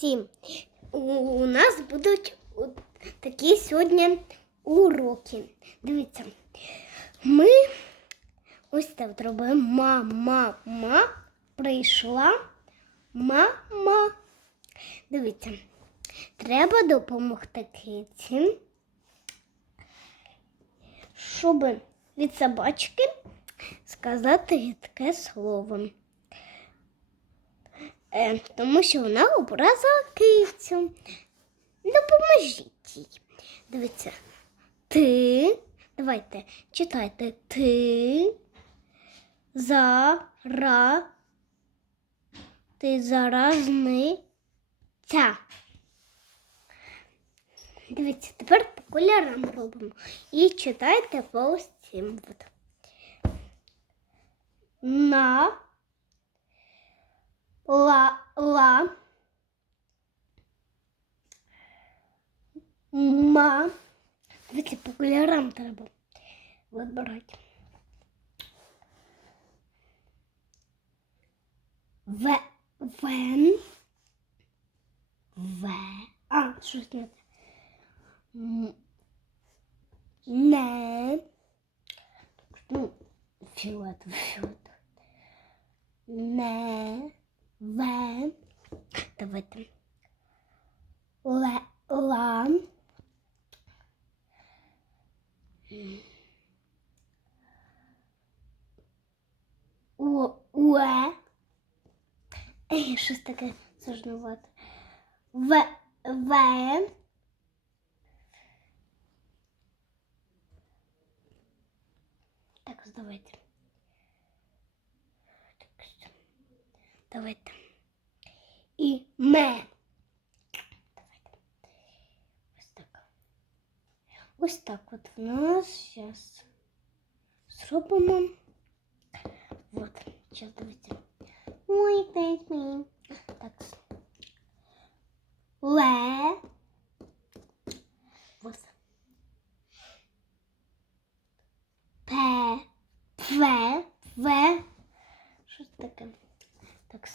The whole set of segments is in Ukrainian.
всім! У, нас будуть такі сьогодні уроки. Дивіться, ми ось так робимо. Мама, ма, прийшла мама. Дивіться, треба допомогти киці, щоб від собачки сказати таке слово. Е, тому що вона образила кицю. Допоможіть їй. Дивіться. Ти. Давайте читайте. Ти. Зара. Ти заразниця. Дивіться, тепер по кольорам робимо. І читайте по ось. На ла ла ма. Дивіться, по кольорам треба вибирати. В вен в а щось не те. Не ну фіолетовий не ве. Давайте. Ле, ла. О, уе. Ей, щось таке сложновато. В, ве. Так, давайте. Давайте. І ме. Давайте. Ось так. Ось так от в нас зараз зробимо. Вот. Зараз давайте. Ой, thank me. Так. Ле. Вот. Пе. Пве. Ве. Що це таке? Так.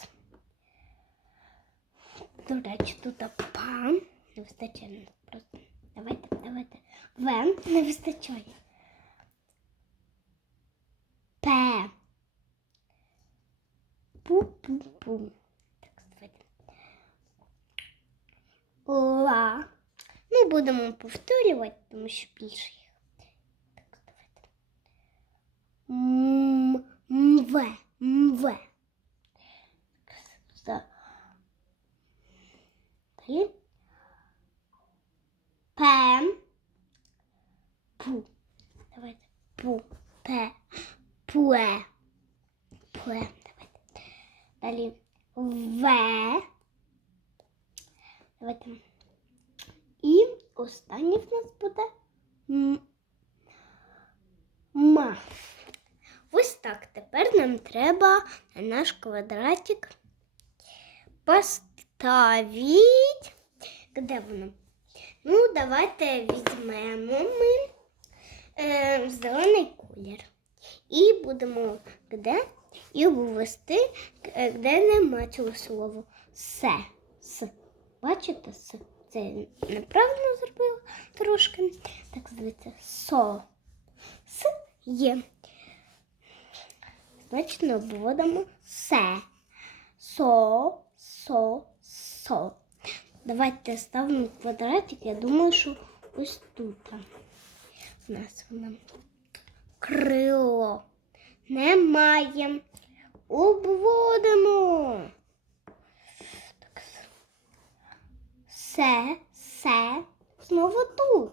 До речі, тут па. Не вистачає просто. Давайте, давайте. В не вистачає. П. Пу-пу-пу. Так, давайте. Ла. Ну, будемо повторювати, тому що більше їх. Так, давайте. М, Мве. Мве. Так. Далі. Пем. Пу. Давайте. Пу. Пе. Пуе. Пуе. Давайте. Далі. Ве. Давайте. І останнє в нас буде м. Ма. Ось так. Тепер нам треба на наш квадратик поставить. Де воно? Ну, давайте візьмемо ми е, зелений колір. І будемо де? І ввести, е, де нема цього слова. Се. С. Бачите? С. Це я неправильно зробила трошки. Так, здається, со. С є. Значить, ми се. Со, со, со. Давайте ставимо квадратик. Я думаю, що ось тут. У нас воно крило. Немає. Обводимо. Так. Се, се. Знову тут.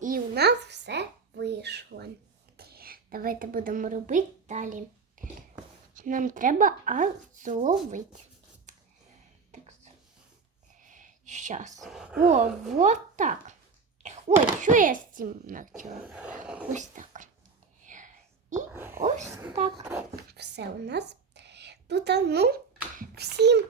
І у нас все вийшло. Давайте будемо робити далі. Нам треба а. Сейчас. О, вот так. Ой, що я з цим навчила? Ось так. І ось так. Все у нас тут, ну, всім